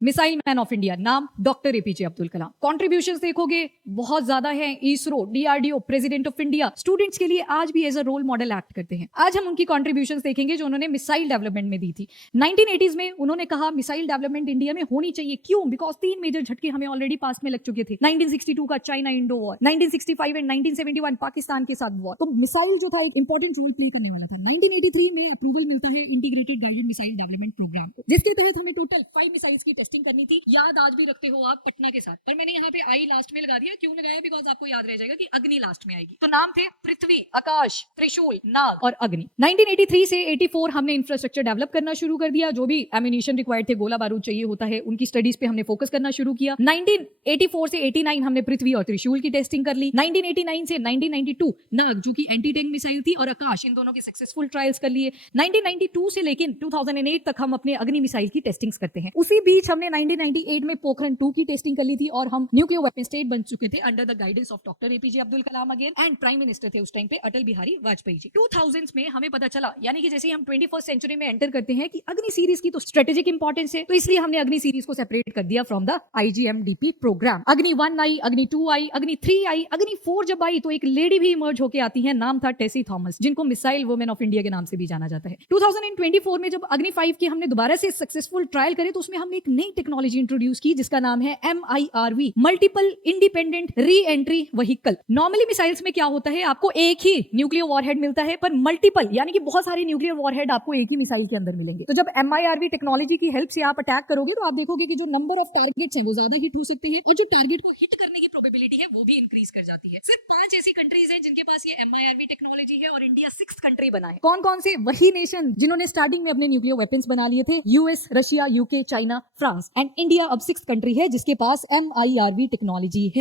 Missile man of India, नाम doctor APJ Abdul Kalam. Contributions देखोगे बहुत ज्यादा है। ISRO, DRDO, president of India, students के लिए आज भी as a role model act करते हैं। आज हम उनकी कॉन्ट्रीब्यूशंस देखेंगे जो उन्होंने मिसाइल डेवलपमेंट में दी थी। 1980s में उन्होंने कहा मिसाइल डेवलपमेंट इंडिया में होनी चाहिए। क्यों? बिकॉज 3 मेजर झटके हमें ऑलरेडी पास में लग चुके थे। 1962 का China Indo war, 1965 and 1971 Pakistan के साथ वॉर। तो मिसाइल जो था एक इंपॉर्टेंट रोल प्ले करने वाला था। 1983 में अप्रूवल मिलता है integrated guided missile development programme को, जिसके तहत हमें टोटल 5 मिसाइल्स की टेस्टिंग करनी थी। याद आज भी रखते हो आप पटना के साथ, पर मैंने यहाँ पे आई लास्ट में लगा दिया। क्यों लगाया? बिकॉज आपको याद रह जाएगा कि अग्नि लास्ट में आएगी। तो नाम थे पृथ्वी, आकाश, त्रिशूल, नाग और अग्नि। 1983 से 84 हमने इंफ्रास्ट्रक्चर डेवलप करना शुरू कर दिया। जो भी एमिनेशन रिक्वायर्ड थे, गोला बारूद चाहिए होता है, उनकी स्टडीज पे हमने फोकस करना शुरू किया। 1984 से 89 हमने पृथ्वी और त्रिशूल की टेस्टिंग कर ली। 1989 से 1992 नाग, जो कि एंटी टैंक मिसाइल थी, और आकाश, इन दोनों के सक्सेसफुल ट्रायल्स कर लिए। 1992 से लेकिन 2008 तक हम अपने अग्नि मिसाइल की टेस्टिंग्स करते हैं। उसी बीच हमने 1998 में पोखरण 2 की टेस्टिंग कर ली थी और हम न्यूक्लियर वेपन स्टेट बन चुके थे under the guidance of doctor APJ Abdul Kalam again, and prime minister थे उस टाइम पे अटल बिहारी वाजपेयी जी। 2000s में हमें पता चला, यानी कि जैसे ही हम 21st सेंचुरी में एंटर करते हैं, कि अग्नि सीरीज की तो स्ट्रेटेजिक इंपॉर्टेंस है, तो इसलिए हमने अग्नि सीरीज को सेपरेट कर दिया फ्रॉम द आईजीएमडीपी प्रोग्राम। अग्नि 1 आई, अग्नि 2 आई, अग्नि 3 आई, अग्नि 4 जब आई तो एक लेडी भी इमर्ज होके आती है। नाम था टेसी थॉमस, जिनको मिसाइल वुमेन ऑफ इंडिया के नाम से भी जाना जाता है। 2024 में जब अग्नि 5 की हमने दोबारा से सक्सेसफुल ट्रायल करे, तो उसमें हमने एक नई टेक्नोलॉजी इंट्रोड्यूस की जिसका नाम है MIRV, multiple independent re entry vehicle. Normally missiles में क्या होता है, आपको एक ही न्यूक्लियर वॉरहेड मिलता है, पर मल्टीपल यानी कि बहुत सारे न्यूक्लियर वॉरहेड आपको एक ही मिसाइल के अंदर मिलेंगे। तो जब MIRV टेक्नोलॉजी की हेल्प से आप अटैक करोगे, तो आप देखोगे कि जो नंबर ऑफ टारगेट्स हैं वो ज्यादा हिट हो सकते हैं, और जो टारगेट को हिट करने की प्रोबेबिलिटी है वो भी इंक्रीज कर जाती है। सिर्फ 5 ऐसी कंट्रीज हैं जिनके पास ये MIRV टेक्नोलॉजी है, और इंडिया 6th कंट्री बना है। कौन कौन से? वही नेशन जिन्होंने स्टार्टिंग में अपने न्यूक्लियर वेपन्स बना लिए थे, US, Russia, UK, China, France, and India अब 6th कंट्री है जिसके पास MIRV टेक्नोलॉजी है।